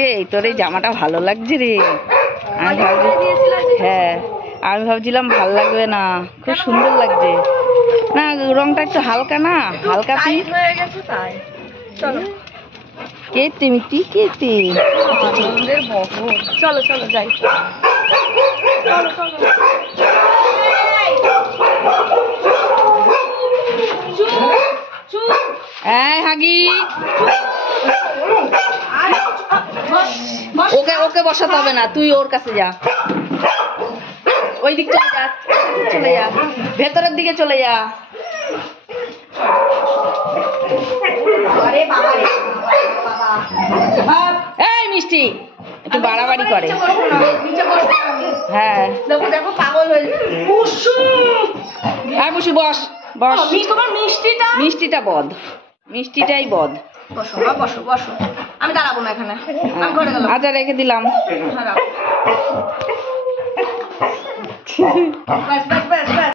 এই তোর এই জামাটা ভালো লাগছে রে। আমি ভাবছি, হ্যাঁ আমি ভাবছিলাম ভাল লাগবে না, খুব সুন্দর লাগছে না, রংটা একটু হালকা না, হালকা পিঙ্ক হয়ে গেছে তাই। চলো কেতে মিটি কেতে আনন্দের বহর। চলো চলো যাই। চলো চলো। এই হাগি, ওকে ওকে বসাতে হবে না, তুই ওর কাছে যা, ওই দিক চলে যা, চলে যা, ভেতরের দিকে চলে যা। এই মিষ্টি একটু বাড়াবাড়ি করে। হ্যাঁ দেখো দেখো পাগল হয়ে হ্যাঁ বুসি বস বস। তোমার মিষ্টিটা মিষ্টিটা বদ, মিষ্টিটাই বদ। বসো মা, বসো বসো। আমি দাঁড়াবো না এখানে, আমি ঘরে গেলাম। আচ্ছা রেখে দিলাম। হ্যাঁ, রাখো। ব্যাস ব্যাস ব্যাস ব্যাস।